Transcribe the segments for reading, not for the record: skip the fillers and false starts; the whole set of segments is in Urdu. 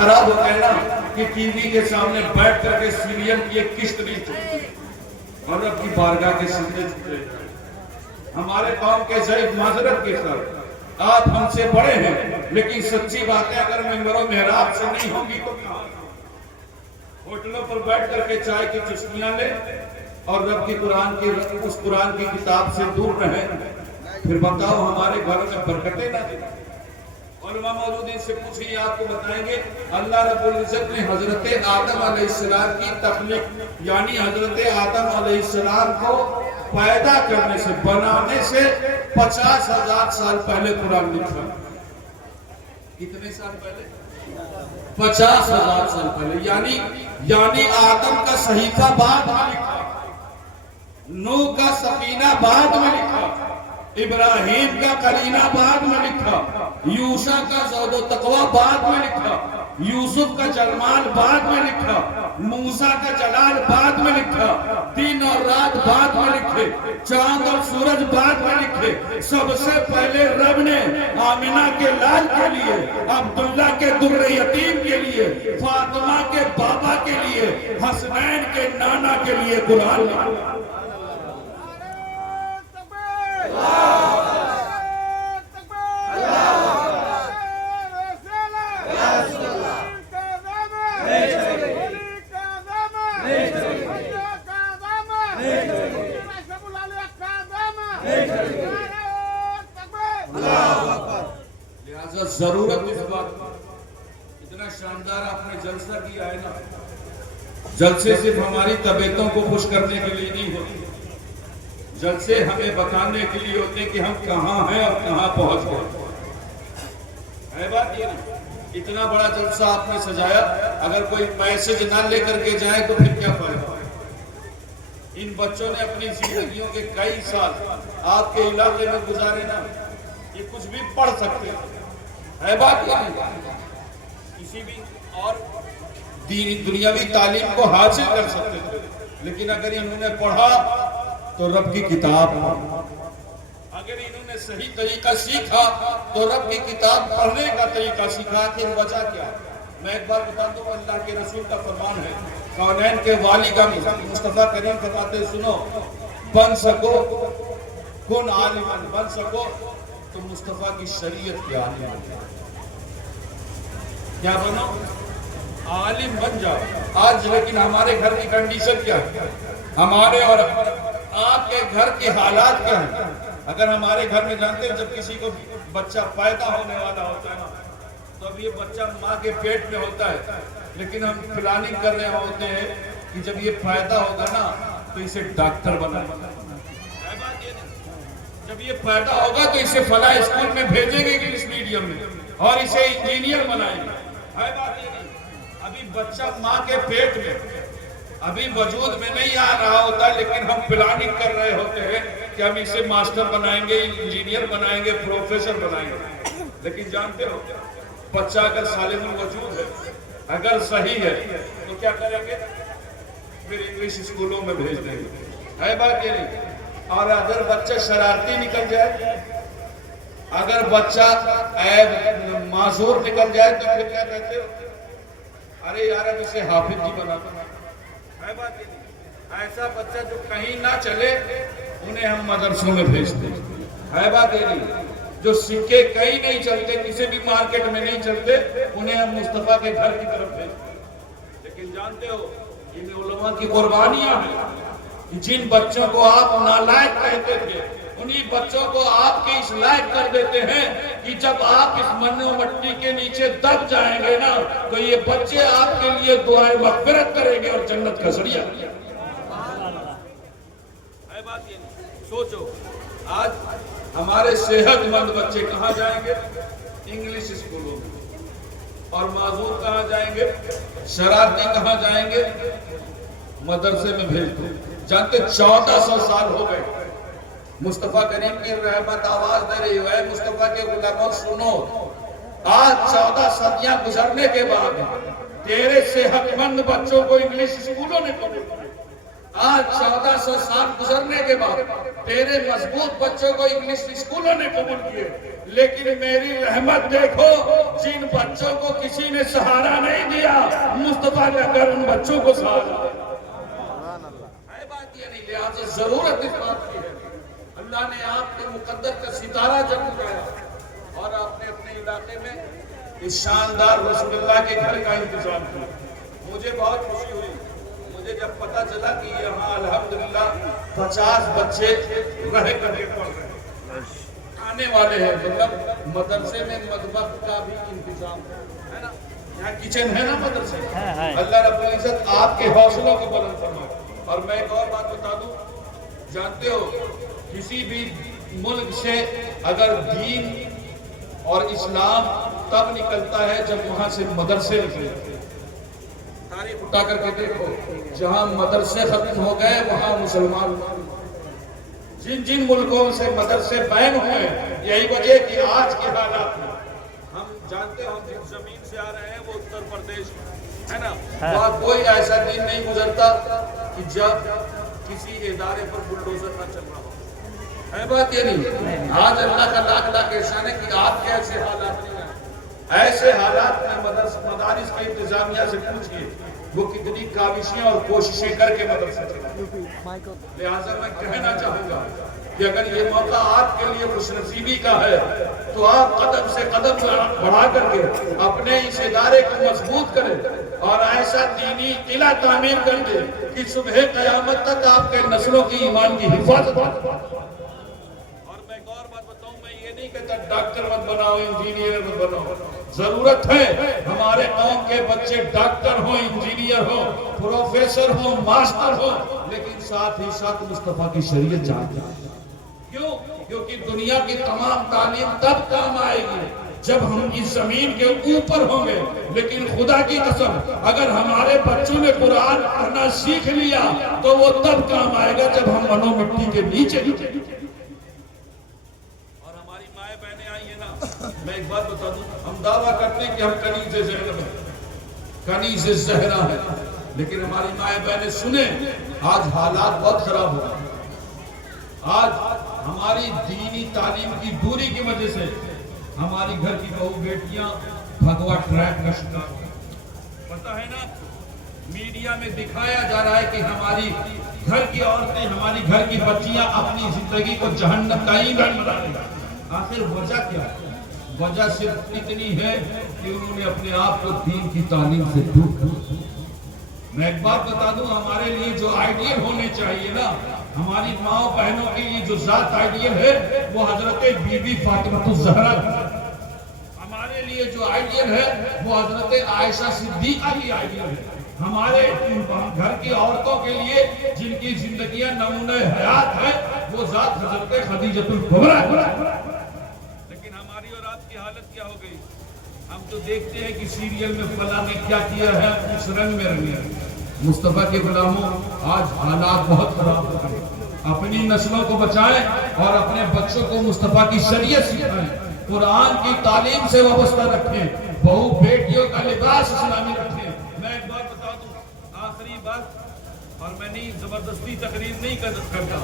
خراب ہو گئے نا کہ ٹی وی کے سامنے بیٹھ کر کے سیریل کی ایک قسط نہیں چلتی اور رب کی بارگاہ کے سامنے چھوٹے جائیں۔ ہمارے قوم کے ضعیف معذرت کے ساتھ آپ ہم سے بڑے ہیں، لیکن سچی باتیں اگر منبر و محراب سے نہیں ہوں گی تو کہاں؟ ہوٹلوں پر بیٹھ کر کے چائے کی چسکیاں لیں اور رب کی اس قرآن کی کتاب سے دور رہیں، پھر بتاؤ ہمارے گھر میں برکتیں نہ دیں۔ علماء موجودین سے پوچھیں، آپ کو بتائیں گے اللہ رب العزت نے حضرت آدم علیہ السلام کی تخلیق یعنی حضرت آدم علیہ السلام کو پیدا کرنے سے بنانے سے 50,000 سال پہلے قرآن لکھا۔ کتنے سال پہلے؟ 50,000 سال پہلے، یعنی آدم کا صحیفہ بعد میں لکھا، نوح کا سفینہ بعد میں لکھا، ابراہیم کا قرینہ بعد میں لکھا، یوشع کا زہد و تقوی بعد میں لکھا، یوسف کا جلمال بعد میں لکھا، موسیٰ کا جلال بعد میں لکھا، دن اور رات بعد میں لکھے، چاند اور سورج بعد میں لکھے۔ سب سے پہلے رب نے آمنہ کے لال کے لیے، عبداللہ کے در یتیم کے لیے، فاطمہ کے بابا کے لیے، حسنین کے نانا کے لیے قرآن لکھا۔ لہذا ضرورت اس بات اتنا شاندار آپ نے جلسہ کیا ہے نا، جلسے صرف ہماری طبیعتوں کو خوش کرنے کے لیے نہیں ہوتے، جلسے ہمیں بتانے کے لیے ہوتے کہ ہم کہاں ہیں اور کہاں پہنچ گئے۔ ہے بات یہ نہیں؟ اتنا بڑا جلسہ آپ نے سجایا، اگر کوئی میسج نہ لے کر کے جائے تو پھر کیا فائدہ؟ ان بچوں نے اپنی زندگیوں کے کئی سال آپ کے علاقے میں گزارے نا، یہ کچھ بھی پڑھ سکتے ہیں۔ ہے بات یہ نہیں؟ کسی بھی اور دنیاوی تعلیم کو حاصل کر سکتے تھے، لیکن اگر انہوں نے پڑھا تو رب کی کتاب، اگر انہوں نے صحیح طریقہ سیکھا تو رب کی کتاب پڑھنے کا طریقہ سیکھا۔ کہ وجہ کیا ہے؟ میں ایک بار بتا دوں، اللہ کے رسول کا فرمان ہے، کونین کے والی کا مصطفیٰ کریم فرماتے سنو، بن سکو کن عالمن، بن سکو تو مصطفیٰ کی شریعت کے عالم بن جاؤ۔ کیا بنو؟ عالم بن جاؤ۔ آج لیکن ہمارے گھر کی کنڈیشن کیا ہے؟ ہمارے اور آپ کے گھر کے حالات کیا ہیں؟ اگر ہمارے گھر میں جانتے ہیں جب کسی کو بچہ پیدا ہونے والا ہوتا ہے نا، تو اب یہ بچہ ماں کے پیٹ میں ہوتا ہے، لیکن ہم پلاننگ کر رہے ہوتے ہیں کہ جب یہ پیدا ہوگا نا تو اسے ڈاکٹر بنائیں گے، جب یہ پیدا ہوگا تو اسے فلاں اسکول میں بھیجیں گے انگلش میڈیم میں اور اسے انجینئر بنائیں گے۔ ہے بات یہ نہیں؟ ابھی بچہ ماں کے پیٹ میں ابھی وجود میں نہیں آ رہا ہوتا، لیکن ہم پلاننگ کر رہے ہوتے ہیں کہ ہم اسے ماسٹر بنائیں گے، انجینئر بنائیں گے، پروفیسر بنائیں گے۔ لیکن جانتے ہو بچہ اگر سالم الوجود ہے، اگر صحیح ہے تو کیا کریں گے؟ پھر انگلش اسکولوں میں بھیج دیں گے۔ ہے بات یہ نہیں؟ اور اگر بچہ شرارتی نکل جائے، اگر بچہ معذور نکل جائے تو پھر کیا کہتے ہو؟ ارے یار اب اسے حافظ جی بنا دو۔ ہے بات یہ نہیں؟ ایسا بچہ جو کہیں نہ چلے انہیں ہم مدرسوں میں بھیجتے ہیں۔ ہے بات یہ نہیں؟ جو سکے کہیں نہیں چلتے، کسی بھی مارکیٹ میں نہیں چلتے، انہیں ہم مصطفیٰ کے گھر کی طرف بھیجتے ہیں۔ لیکن جانتے ہو یہ علماء کی قربانیاں ہیں، جن بچوں کو آپ نالائق کہتے تھے انہی بچوں کو آپ کے اس لائق کر دیتے ہیں کہ جب آپ اس من و مٹی کے نیچے دب جائیں گے نا تو یہ بچے آپ کے لیے دعائیں مغفرت کریں گے اور جنت کا ذریعہ۔ ہے بات یہ نہیں؟ سوچو آج ہمارے صحت مند بچے کہاں جائیں گے؟ انگلش اسکولوں میں۔ اور معذور کہاں جائیں گے؟ شرارتی کہاں جائیں گے؟ مدرسے میں بھیج دو۔ جانتے 1400 سال ہو گئے، مصطفیٰ کریم کی رحمت آواز دے رہی ہے، مصطفیٰ کے غلاموں سنو، آج 14 صدیاں گزرنے کے بعد تیرے صحت مند بچوں کو انگلش اسکولوں نے قبول کیا۔ آج 1400 سال گزرنے کے بعد تیرے مضبوط بچوں کو انگلش اسکولوں نے قبول کیے، لیکن میری رحمت دیکھو جن بچوں کو کسی نے سہارا نہیں دیا، مصطفیٰ نے اگر ان بچوں کو سہارا ہے بات یہ نہیں، لہٰذا ضرورت اس بات کی ہے۔ اللہ نے آپ کے مقدر کا ستارہ جگایا اور آپ نے اپنے علاقے میں اس شاندار رسول اللہ کے گھر کا انتظام کیا۔ مجھے بہت خوشی ہوئی مجھے جب پتا چلا کہ یہاں الحمدللہ 50 بچے رہ کر کے پڑھ رہے ہیں، آنے والے ہیں، مطلب مدرسے میں مطبخ کا بھی انتظام ہے نا، یہاں کچن ہے نا مدرسے۔ اللہ رب العزت آپ کے حوصلوں کو بلند فرمائے۔ اور میں ایک اور بات بتا دوں، جانتے ہو کسی بھی ملک سے اگر دین اور اسلام تب نکلتا ہے جب وہاں سے مدرسے نکلتے ہیں۔ تاریخ اٹھا کر کے دیکھو، جہاں مدرسے ختم ہو گئے وہاں مسلمان، جن جن ملکوں سے مدرسے بین ہوئے، یہی وجہ کہ آج کے حالات میں ہم جانتے ہیں، ہم جن زمین سے آ رہے ہیں وہ اتر پردیش ہے نا، وہاں کوئی ایسا دن نہیں گزرتا کہ جب کسی ادارے پر بلڈوزر نہ چل رہا ہو، ہے بات یہ نہیں۔ آج اللہ کا لاکھ لاکھ احسان ہے کہ آپ کے ایسے حالات نہیں ہیں۔ ایسے حالات میں مدارس کی انتظامیہ سے پوچھئے وہ کتنی کاوشیں اور کوششیں کر کے مدرسے چلاتے۔ لہٰذا میں کہنا چاہوں گا کہ اگر یہ موقع آپ کے لیے خوش نصیبی کا ہے تو آپ قدم سے قدم بڑھا کر کے اپنے اس ادارے کو مضبوط کریں اور ایسا دینی قلعہ تعمیر کر دیں کہ صبح قیامت تک آپ کے نسلوں کی ایمان کی حفاظت ہو۔ اور میں ایک اور بات بتاؤں، میں یہ نہیں کہتا ڈاکٹر مت بناؤ، انجینئر مت بناؤ، ضرورت ہے ہمارے قوم کے بچے ڈاکٹر ہوں، انجینئر ہوں، پروفیسر ہوں، ماسٹر ہوں، لیکن ساتھ ہی ساتھ مصطفیٰ کی شریعت جانتے ہیں۔ کیوں؟ کیونکہ دنیا کی تمام تعلیم تب کام آئے گی جب ہم اس زمین کے اوپر ہوں گے، لیکن خدا کی قسم اگر ہمارے بچوں نے قرآن پڑھنا سیکھ لیا تو وہ تب کام آئے گا جب ہم منو مٹی کے نیچے۔ اور ہماری مائیں بہنیں آئی ہیں نا، میں ایک بات بتا دوں، ہم دعویٰ کرتے ہیں کہ ہم کنیز زہرا ہیں، کنیز زہرا ہیں، لیکن ہماری مائیں بہنیں سنیں، آج حالات بہت خراب ہو گئے۔ آج ہماری دینی تعلیم کی دوری کی وجہ سے ہماری گھر کی بہو بیٹیاں بھگوا ٹریک کا شکار ہیں۔ پتہ ہے نا، میڈیا میں دکھایا جا رہا ہے کہ ہماری گھر کی عورتیں، ہماری گھر کی بچیاں اپنی زندگی کو جہنم کا ایندھن بنا رہی ہیں۔ آخر وجہ کیا ہے؟ وجہ صرف اتنی ہے کہ انہوں نے اپنے آپ کو دین کی تعلیم سے دور کر۔ میں ایک بات بتا دوں، ہمارے لیے جو آئیڈیل ہونے چاہیے نا، ہماری ماں بہنوں کے لیے جو ذات آئیڈیل ہے وہ حضرت بی بی فاطمہ الزہرا ہے۔ ہمارے لیے جو آئیڈیل ہے وہ حضرت عائشہ صدیقہ کی آئیڈیل ہے۔ ہمارے گھر کی عورتوں کے لیے جن کی زندگیاں نمونہ حیات ہے وہ ذات حضرت خدیجۃ الکبریٰ ہے۔ لیکن ہماری اور آپ کی حالت کیا ہو گئی؟ ہم تو دیکھتے ہیں کہ سیریل میں فلاں نے کیا کیا ہے، اس رنگ میں رنگے۔ مصطفیٰ کے غلاموں، آج حالات بہت خراب ہو گئے۔ اپنی نسلوں کو بچائیں اور اپنے بچوں کو مصطفیٰ کی شریعت سکھائیں، قرآن کی تعلیم سے وابستہ رکھیں، بہو بیٹیوں کا لباس اسلامی رکھیں۔ میں ایک بات بتا دوں، آخری بات، اور میں نہیں زبردستی تقریر نہیں کرتا،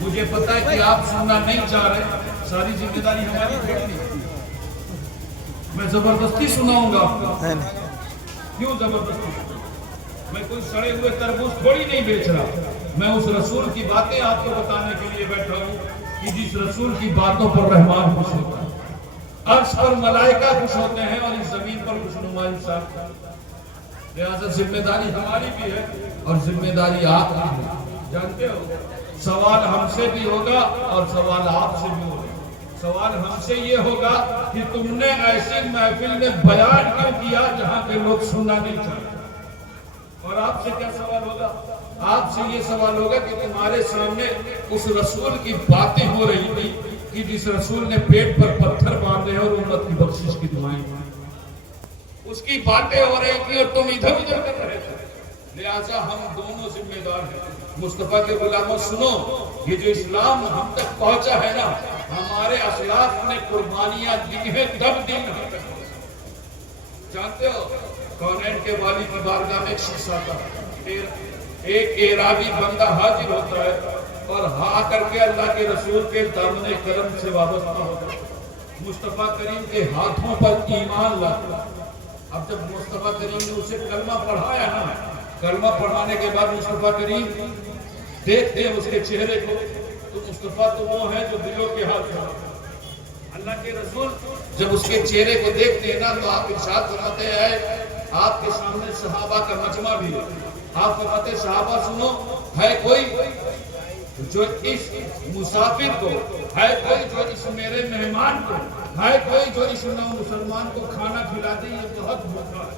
مجھے پتا ہے کہ آپ سننا نہیں چاہ رہے، ساری ذمہ داری ہماری بیٹی ہے، میں زبردستی سناؤں گا آپ کو۔ کیوں زبردستی؟ میں کوئی سڑے ہوئے تربوز تھوڑی نہیں بیچ رہا، میں اس رسول کی باتیں آپ کو بتانے کے لیے بیٹھا ہوں کہ جس رسول کی باتوں پر رحمان خوش ہوتا ہے، عرش پر ملائکہ خوش ہوتے ہیں اور اس زمین پر خوشنما انسان۔ لہذا ذمہ داری ہماری بھی ہے اور ذمہ داری آپ کی ہے۔ جانتے ہو، سوال ہم سے بھی ہوگا اور سوال آپ سے بھی ہوگا۔ سوال ہم سے یہ ہوگا کہ تم نے ایسی محفل میں بیان کیوں کیا جہاں پہ لوگ سننا نہیں چاہتے، اور آپ سے کیا سوال ہوگا؟ آپ سے یہ سوال ہوگا کہ تمہارے سامنے اس رسول کی باتیں ہو رہی تھی کہ جس رسول نے پیٹ پر پتھر باندھے اور امت کی بخشش کی دعائیں، اس کی باتیں ہو رہی تھی اور تم ادھر ادھر کر رہے تھے۔ لہٰذا ہم دونوں ذمہ دار ہیں۔ مصطفیٰ کے غلاموں سنو، یہ جو اسلام ہم تک پہنچا ہے نا، ہمارے اسلاف نے قربانیاں دی ہیں تب دن ہم تک پہنچا۔ جانتے ہو، کونین کے والی کی بارگاہ میں ایک شخص آتا، ایک اعرابی بندہ حاضر ہوتا ہے اور ہاں کر کے اللہ کے رسول کے دامن کرم سے وابستہ ہوتا ہے، مصطفیٰ کریم کے ہاتھوں پر ایمان لاتا ہے۔ اب جب مصطفیٰ کریم نے اسے کلمہ پڑھایا نا، کلمہ پڑھانے کے بعد مصطفیٰ کریم دیکھتے ہیں اس کے چہرے کو، تو مصطفیٰ تو وہ ہے جو دلوں کے حال کا۔ اللہ کے رسول جب اس کے چہرے کو دیکھتے ہیں نا تو آپ ارشاد فرماتے ہیں، آپ کے سامنے صحابہ کا مجمع بھی ہے، آپ فرماتے ہیں صحابہ سنو، ہے کوئی جو اس مسافر کو، ہے کوئی جو اس میرے مہمان کو، ہے کوئی جو اس نو مسلمان کو کھانا کھلا دے، یہ بہت بھوکا ہے۔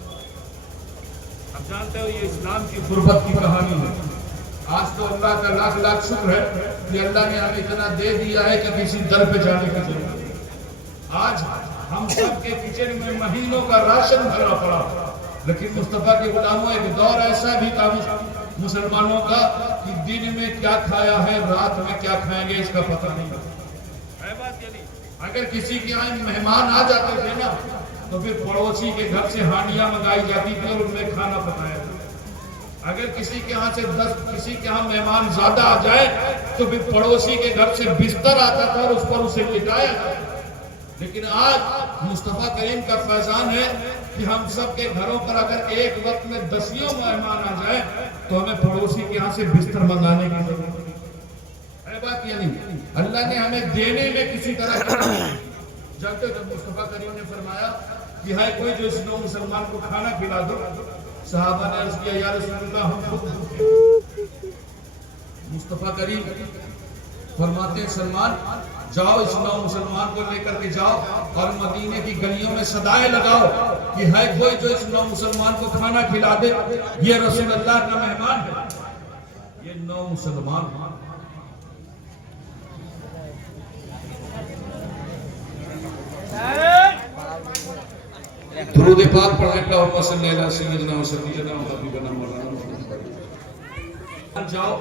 اب جانتے ہو یہ اسلام کی غربت کی کہانی ہے۔ آج تو اللہ کا لاکھ لاکھ شکر ہے کہ اللہ نے ہمیں اتنا دے دیا ہے کہ کسی در پہ جانے کی ضرورت نہیں۔ آج ہم سب کے کچن میں مہینوں کا راشن بھرا پڑا، لیکن مصطفیٰ کے غلاموں ایک دور ایسا بھی تھا مسلمانوں کا کہ دن میں کیا کھایا ہے، رات میں کیا کھائیں گے اس کا پتہ نہیں تھا۔ اگر کسی کے یہاں مہمان آ جاتے تھے نا تو پھر پڑوسی کے گھر سے ہانڈیاں منگائی جاتی تھی اور ان میں کھانا پکایا تھا۔ اگر کسی کے ہاں سے کسی کے ہاں مہمان زیادہ آ جائے تو پھر پڑوسی کے گھر سے بستر آتا تھا اور اس پر اسے لٹایا جاتا تھا۔ لیکن آج مصطفیٰ کریم کا فیضان ہے کہ ہم سب کے گھروں پر اگر ایک وقت میں 10 مہمان آ جائیں تو ہمیں پڑوسی کے ہاں سے بستر منگانے کی ضرورت ہے۔ بات یہ نہیں، اللہ نے ہمیں دینے میں کسی طرح جب مصطفیٰ کریم نے فرمایا کہ ہے کوئی جو اس نو مسلمان کو کھانا کھلا دو، صحابہ نے عرض کیا یا رسول اللہ ہم خود۔ مصطفیٰ کریم فرماتے ہیں سلمان جاؤ اس نو مسلمان کو لے کر کے جاؤ اور مدینے کی گلیوں میں صدائیں لگاؤ کہ ہے کوئی جو اس نو مسلمان کو کھانا کھلا دے، یہ رسول اللہ کا مہمان ہے، یہ نو مسلمان۔ درود پاک پڑھیں اللہم صلی علی سیدنا و سیدنا و حبیبنا مولانا۔ جاؤ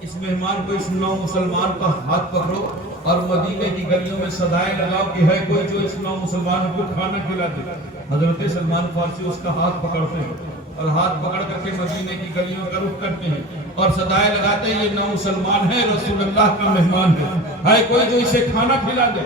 اس مہمان کو، اس نو مسلمان کا ہاتھ پکڑو اور مدینے کی گلیوں میں صدائیں لگاؤ کہ ہے کوئی جو اس نو مسلمان کو کھانا کھلا دے۔ حضرت سلمان فارسی اس کا ہاتھ پکڑتے ہیں اور ہاتھ پکڑ کر کے مدینے کی گلیوں کا رخ کرتے ہیں اور صدائیں لگاتے ہیں یہ نو مسلمان ہے، رسول اللہ کا مہمان ہے کوئی جو اسے کھانا کھلا دے۔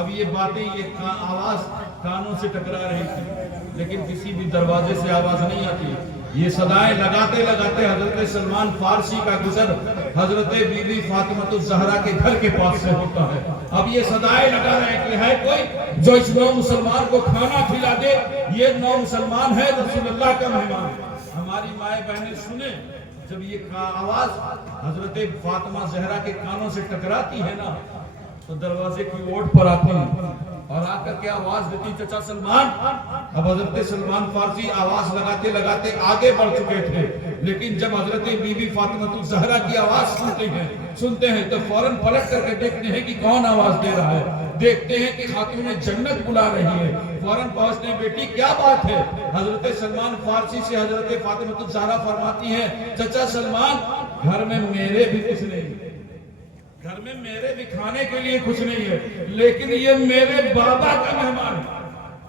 اب یہ باتیں، یہ آواز کانوں سے ٹکرا رہی تھی لیکن کسی بھی دروازے سے آواز نہیں آتی۔ یہ صدائیں لگاتے لگاتے حضرت سلمان فارسی کا گزر حضرت بی بی فاطمہ الزہرا کے گھر کے پاس سے ہوتا ہے۔ اب یہ صدائیں لگا رہے ہیں کہ ہے کوئی جو اس نو مسلمان کو کھانا کھلا دے، یہ نو مسلمان ہے، رسول اللہ کا مہمان۔ ہماری مائیں بہنیں سنیں، جب یہ آواز حضرت فاطمہ زہرا کے کانوں سے ٹکراتی ہے نا تو دروازے کی اوٹ پر آتی ہیں اور آ کر کے آواز دیتی چچا سلمان۔ اب حضرت سلمان فارسی آواز لگاتے لگاتے آگے بڑھ چکے تھے، لیکن جب حضرت بی بی فاطمہ الزہرا کی آواز سنتے ہیں تو فوراً پلٹ کر کے دیکھتے ہیں کہ کون آواز دے رہا ہے۔ دیکھتے ہیں کہ خاتون جنت بلا رہی ہے، فوراً پہنچتے ہیں، بیٹی کیا بات ہے؟ حضرت سلمان فارسی سے حضرت فاطمہ الزہرا فرماتی ہیں چچا سلمان، گھر میں میرے بھی کچھ نہیں، گھر میں میرے بھی کھانے کے لیے کچھ نہیں ہے، لیکن یہ میرے بابا کا مہمان ہے،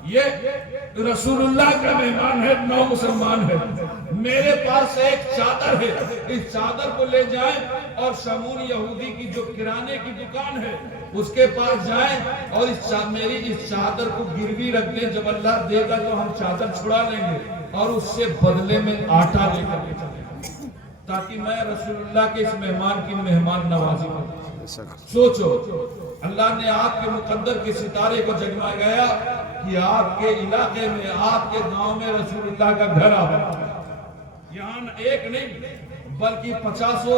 یہ رسول اللہ کا مہمان ہے، نو مسلمان ہے۔ میرے پاس ایک چادر ہے، اس چادر کو لے جائیں اور شمون یہودی کی جو کرانے کی دکان ہے اس کے پاس جائیں اور میری اس چادر کو گروی رکھ دیں، جب اللہ دے گا تو ہم چادر چھڑا لیں گے اور اس سے بدلے میں آٹا لے کر کے چلیں گے تاکہ میں رسول اللہ کے اس مہمان کی مہمان نوازی کروں۔ سوچو اللہ نے آپ کے مقدر کے ستارے کو جگمگایا کہ آپ کے علاقے میں، آپ کے گاؤں میں رسول اللہ کا گھر آباد ہے۔ یہاں ایک نہیں بلکہ 50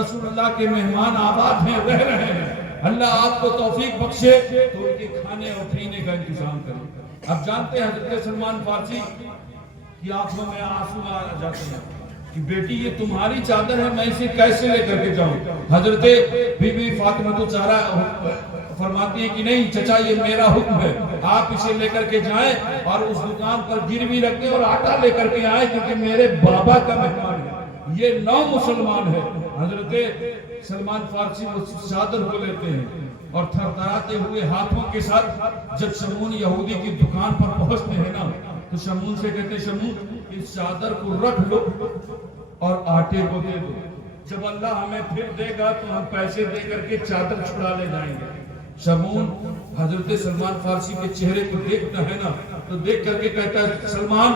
رسول اللہ کے مہمان آباد ہیں، رہ رہے ہیں۔ اللہ آپ کو توفیق بخشے تو ان کے کھانے اور پینے کا انتظام کرے۔ اب جانتے ہیں حضرت سلمان فارسی کی آنکھوں میں آنسو آ جاتے ہیں کہ بیٹی یہ تمہاری چادر ہے، میں اسے کیسے لے کر کے جاؤں؟ حضرت بی بی فاطمہ الزہرا فرماتی ہیں کہ نہیں چچا یہ میرا حکم ہے، آپ اسے لے کر کے جائیں اور اس دکان پر گروی رکھ دیں اور آٹا لے کر کے آئیں کیونکہ میرے بابا کا مہمان ہے، یہ نو مسلمان ہے۔ حضرت سلمان فارسی اس چادر کو لیتے ہیں اور تھرتھراتے ہوئے ہاتھوں کے ساتھ جب شمون یہودی کی دکان پر پہنچتے ہیں نا تو شمون سے کہتے ہیں شمون اس چادر کو رکھ لو اور آٹے کو دے دو. جب اللہ ہمیں پھر دے گا تو ہم پیسے دے کر کے چادر چھڑا لے جائیں گے. شمعون حضرت سلمان فارسی کے چہرے کو دیکھتا ہے نا تو دیکھ کر کے کہتا ہے سلمان